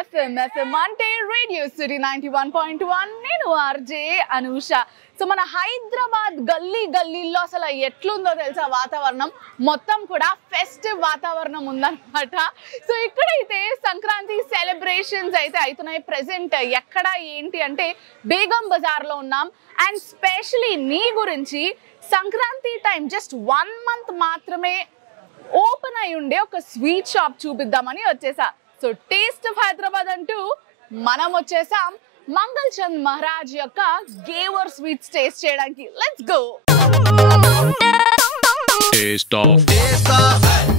FM అంటే radio city 91.1. నేను RJ Anusha. So మన హైదరాబాద్ గల్లీల్లో అసలు ఎట్లుందో తెలుసా వాతావరణం, మొత్తం కూడా ఫెస్టివ్ వాతావరణం ఉందన్నమాట. సో ఇక్కడైతే సంక్రాంతి సెలబ్రేషన్స్ అయితే అవుతున్నాయి. ప్రెసెంట్ ఎక్కడ ఏంటి అంటే బేగం బజార్లో ఉన్నాం. అండ్ స్పెషలీ నీ గురించి సంక్రాంతి టైం జస్ట్ 1 month మాత్రమే ఓపెన్ అయి ఉండే ఒక స్వీట్ షాప్ చూపిద్దామని వచ్చేసా. సో టేస్ట్ ఆఫ్ హైదరాబాద్ అంటూ మనం వచ్చేసాం మంగళ్ చంద్ మహారాజ్ యొక్క గేవర్ స్వీట్స్ టేస్ట్ చేయడానికి. Let's go. టేస్ట్ ఆఫ్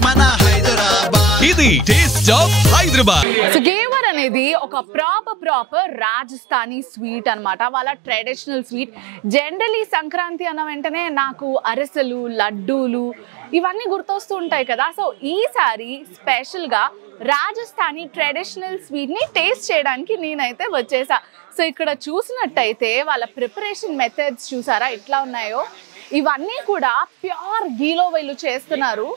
మన హైదరాబాద్, ఇది taste of Hyderabad. So gave our అనేది ఒక ప్రాపర్ రాజస్థానీ స్వీట్ అన్నమాట. వాళ్ళ ట్రెడిషనల్ స్వీట్. జనరలీ సంక్రాంతి అన్న వెంటనే నాకు అరిసెలు, లడ్డూలు ఇవన్నీ గుర్తొస్తూ ఉంటాయి కదా. సో ఈసారి స్పెషల్గా రాజస్థానీ ట్రెడిషనల్ స్వీట్ని టేస్ట్ చేయడానికి నేనైతే వచ్చేసా. సో ఇక్కడ చూసినట్టయితే వాళ్ళ ప్రిపరేషన్ మెథడ్స్ చూసారా ఎట్లా ఉన్నాయో. ఇవన్నీ కూడా ప్యూర్ గీలో వీళ్ళు చేస్తున్నారు.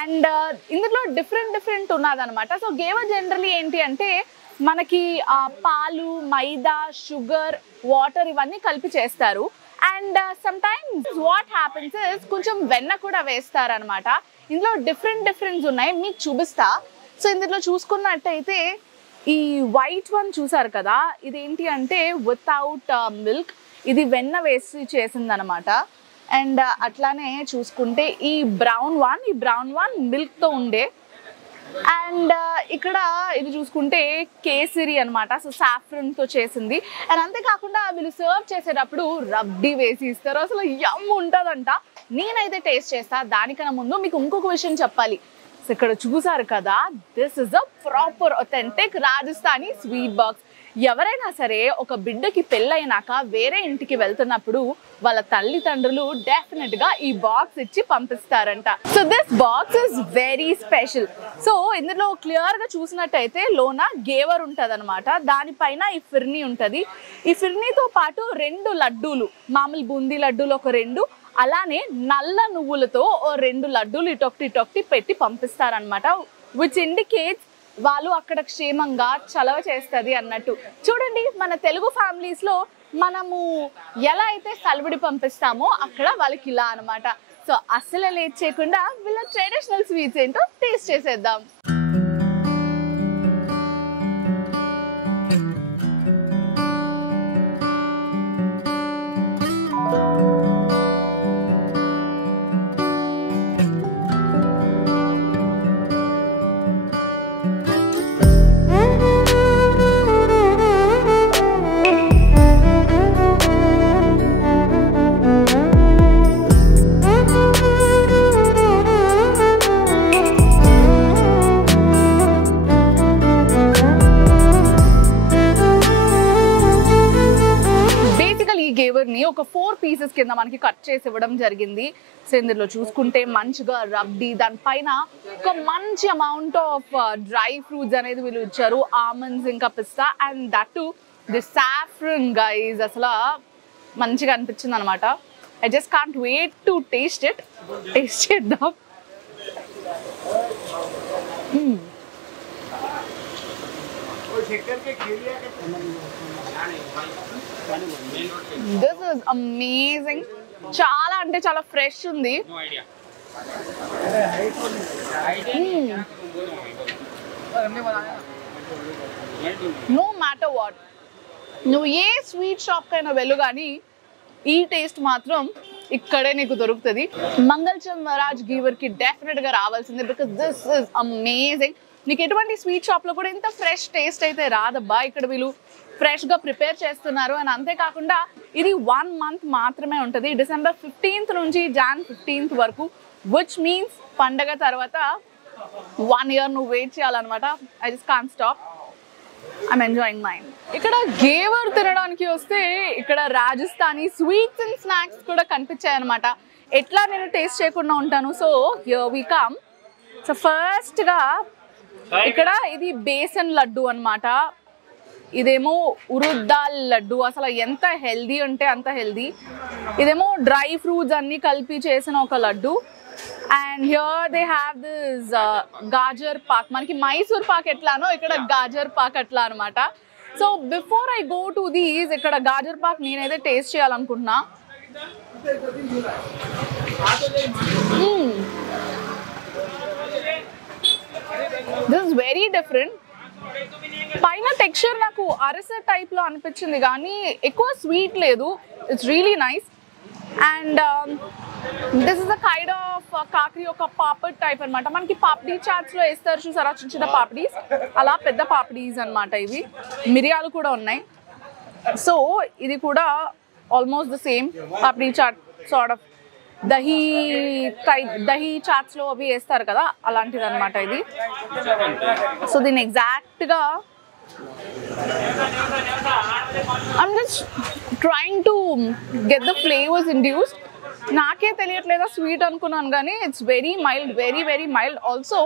అండ్ ఇందులో డిఫరెంట్ ఉన్నదనమాట. సో గేవర్ జనరలీ ఏంటి అంటే మనకి పాలు, మైదా, షుగర్, వాటర్ ఇవన్నీ కలిపి చేస్తారు. And some times what happens is కొంచెం వెన్న కూడా వేస్తారనమాట. ఇందులో డిఫరెంట్స్ ఉన్నాయి, మీకు చూపిస్తా. సో ఇందులో చూసుకున్నట్టయితే ఈ వైట్ వన్ చూసారు కదా, ఇదేంటి అంటే వితౌట్ మిల్క్, ఇది వెన్న వేసి చేసిందనమాట. అండ్ అట్లానే చూసుకుంటే ఈ బ్రౌన్ వన్ మిల్క్తో ఉండే. అండ్ ఇక్కడ ఇది చూసుకుంటే కేసరి అనమాట. సో సాఫ్రన్తో చేసింది. అండ్ అంతేకాకుండా వీళ్ళు సర్వ్ చేసేటప్పుడు రబ్డీ వేసి ఇస్తారు. అసలు యమ్ ఉంటుందంట. నేనైతే టేస్ట్ చేస్తా. దానికన్నా ముందు మీకు ఇంకొక విషయం చెప్పాలి. సో ఇక్కడ చూసారు కదా, this is a proper authentic Rajasthani sweet box. ఎవరైనా సరే ఒక బిడ్డకి పెళ్ళైనాక వేరే ఇంటికి వెళ్తున్నప్పుడు వాళ్ళ తల్లిదండ్రులు డెఫినెట్గా ఈ బాక్స్ ఇచ్చి పంపిస్తారంట. So this box is very special. So ఇందులో క్లియర్గా చూసినట్టయితే లోన గేవర్ ఉంటుంది అనమాట. దానిపైన ఈ ఫిర్నీ ఉంటుంది. ఈ ఫిర్నీతో పాటు 2 లడ్డూలు, మామూలు బూందీ లడ్డూలు ఒక 2, అలానే నల్ల నువ్వులతో 2 లడ్డూలు ఇటొకటి పెట్టి పంపిస్తారనమాట. విచ్ ఇండికేట్స్ వాళ్ళు అక్కడ క్షేమంగా చలవ చేస్తుంది అన్నట్టు. చూడండి, మన తెలుగు ఫ్యామిలీస్లో మనము ఎలా అయితే సలవిడి పంపిస్తామో అక్కడ వాళ్ళకి ఇలా అనమాట. సో అస్సలు లేట్ చేయకుండా వీళ్ళ ట్రెడిషనల్ స్వీట్స్ ఏంటో టేస్ట్ చేసేద్దాం. ఒక 4 pieces కింద మనకి కట్ చేసి ఇవ్వడం జరిగింది. సో ఇందులో చూసుకుంటే మంచిగా రబ్డీ, దానిపైన ఒక మంచి అమౌంట్ ఆఫ్ డ్రై ఫ్రూట్స్ అనేది వీళ్ళు ఇచ్చారు. ఆల్మండ్స్, ఇంకా pista, and that to the saffron guys. అసలు మంచిగా అనిపించింది అనమాట. I just can't wait to taste it. Taste చేద్దాం. This is amazing. చాలా అంటే చాలా ఫ్రెష్ ఉంది. నో మ్యాటర్ వాట్, నువ్వు ఏ స్వీట్ షాప్ కైనా వెళ్ళు కానీ ఈ టేస్ట్ మాత్రం ఇక్కడే నీకు దొరుకుతుంది. మంగళ్ చంద్ మహారాజ్ గీవర్కి డెఫినెట్గా రావాల్సిందే. Because this is amazing. నీకు ఎటువంటి స్వీట్ షాప్లో కూడా ఇంత ఫ్రెష్ టేస్ట్ అయితే రాదబ్బా. ఇక్కడ వీళ్ళు ఫ్రెష్గా ప్రిపేర్ చేస్తున్నారు. అండ్ అంతేకాకుండా ఇది 1 month మాత్రమే ఉంటుంది. December 15th నుంచి Jan 15th వరకు, విచ్ మీన్స్ పండగ తర్వాత 1 year నువ్వు వెయిట్ చేయాలన్నమాట. I just can't stop. I'm enjoying mind. ఇక్కడ గేవర్ తినడానికి వస్తే ఇక్కడ రాజస్థానీ స్వీట్స్ అండ్ స్నాక్స్ కూడా కనిపించాయి అనమాట. ఎట్లా నేను టేస్ట్ చేయకుండా ఉంటాను. So here we come. So ఫస్ట్గా ఇక్కడ ఇది బేసన్ లడ్డు అనమాట. ఇదేమో ఉరుద్ దాల్ లడ్డు. అసలు ఎంత హెల్దీ అంటే అంత హెల్దీ. ఇదేమో డ్రై ఫ్రూట్స్ అన్నీ కలిపి చేసిన ఒక laddu. And here they have this gajar pak. మనకి మైసూర్ పాక్ ఎట్లానో ఇక్కడ గాజర్ పాక్ అట్లా అనమాట. So before I go to these, ఇక్కడ గాజర్ పాక్ నేనైతే టేస్ట్ చేయాలనుకుంటున్నా. This is very different. పైన టెక్స్చర్ నాకు అరస టైప్లో అనిపించింది కానీ ఎక్కువ స్వీట్ లేదు. It's really nice. And this is a kind of khakhra, ఒక పాపడ్ టైప్ అనమాట. మనకి పాపడీ చాట్స్లో వేస్తారు చూసారా చిన్న చిన్న పాపడీస్, అలా పెద్ద పాపడీస్ అనమాట ఇవి. మిరియాలు కూడా ఉన్నాయి. సో ఇది కూడా almost the same papdi chaat sort of dahi type, dahi చాట్స్లో అవి వేస్తారు కదా అలాంటిది అనమాట ఇది. సో దీన్ని ఎగ్జాక్ట్గా I'm just trying to get the flavours induced. నాకే తెలియట్లేదా స్వీట్ అనుకున్నాను కానీ it's very mild, very very mild. Also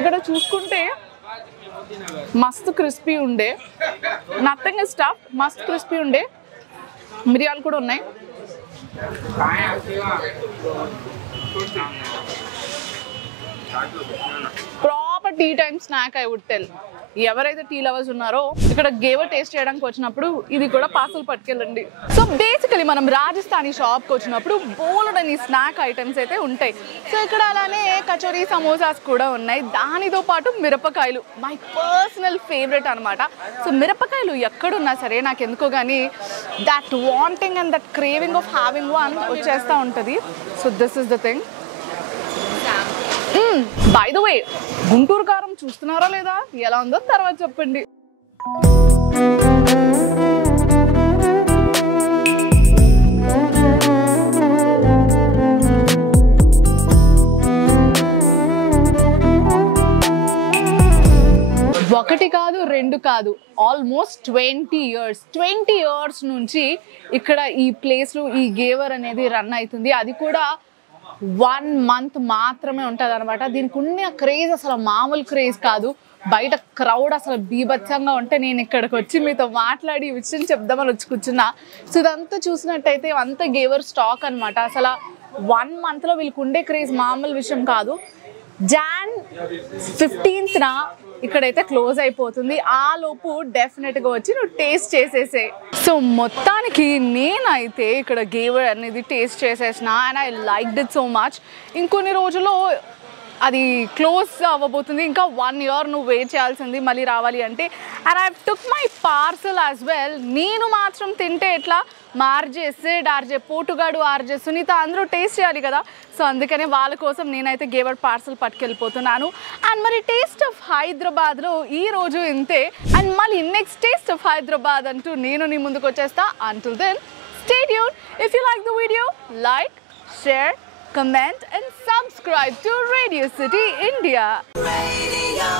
ఇక్కడ చూసుకుంటే మస్తు క్రిస్పీ ఉండే, నథింగ్ ఇస్ టఫ్, మస్తు క్రిస్పీ ఉండే. మిరియాలు కూడా ఉన్నాయి. Proper tea time snack I would tell. ఎవరైతే టీ లవర్స్ ఉన్నారో ఇక్కడ గేవర్ టేస్ట్ చేయడానికి వచ్చినప్పుడు ఇది కూడా పార్సల్ పట్టుకెళ్ళండి. సో బేసికలీ మనం రాజస్థానీ షాప్కి వచ్చినప్పుడు బోలెడని స్నాక్ ఐటమ్స్ అయితే ఉంటాయి. సో ఇక్కడ అలానే కచోరీ, సమోసాస్ కూడా ఉన్నాయి. దానితో పాటు మిరపకాయలు మై పర్సనల్ ఫేవరెట్ అనమాట. సో మిరపకాయలు ఎక్కడున్నా సరే నాకు ఎందుకో కానీ that wanting and that craving of having one వచ్చేస్తూ ఉంటుంది. So this is the thing. By the way, Guntur కారం చూస్తున్నారా లేదా, ఎలా ఉందో తర్వాత చెప్పండి. ఒకటి కాదు, రెండు కాదు, ఆల్మోస్ట్ 20 years నుంచి ఇక్కడ ఈ ప్లేస్లో ఈ గేవర్ అనేది రన్ అవుతుంది. అది కూడా 1 month మాత్రమే ఉంటుంది అనమాట. దీనికి ఉన్న క్రేజ్ అసలు మామూలు క్రేజ్ కాదు. బయట క్రౌడ్ అసలు బీభత్సంగా ఉంటే నేను ఇక్కడికి వచ్చి మీతో మాట్లాడి ఈ విషయం చెప్దామని వచ్చి కూర్చున్నా. సో ఇదంతా చూసినట్టయితే అంత గేవర్ స్టాక్ అనమాట. అసలు 1 monthలో వీళ్ళకి ఉండే క్రేజ్ మామూలు విషయం కాదు. Jan 15th ఇక్కడైతే క్లోజ్ అయిపోతుంది. ఆ లోపు డెఫినెట్గా వచ్చి నువ్వు టేస్ట్ చేసేసే. సో మొత్తానికి నేనైతే ఇక్కడ గేవర్ అనేది టేస్ట్ చేసేసిన and I liked it so much. ఇంకొన్ని రోజుల్లో అది క్లోజ్ అవ్వబోతుంది. ఇంకా 1 year నువ్వు వెయిట్ చేయాల్సింది మళ్ళీ రావాలి అంటే. And I took my parcel as well. నేను మాత్రం తింటే ఎట్లా, మార్జేస్తే డార్జే, పోటుగాడు, ఆర్జే, సునీత అందరూ టేస్ట్ చేయాలి కదా. సో అందుకనే వాళ్ళ కోసం నేనైతే గేవర్ పార్సల్ పట్టుకెళ్ళిపోతున్నాను. అండ్ మరి టేస్ట్ ఆఫ్ హైదరాబాద్లో ఈరోజు ఇంతే. అండ్ మళ్ళీ నెక్స్ట్ టేస్ట్ ఆఫ్ హైదరాబాద్ అంటూ నేను నీ ముందుకు వచ్చేస్తా. Until then, stay tuned. If you like the video, like, share, comment and subscribe to Radio City India. Radio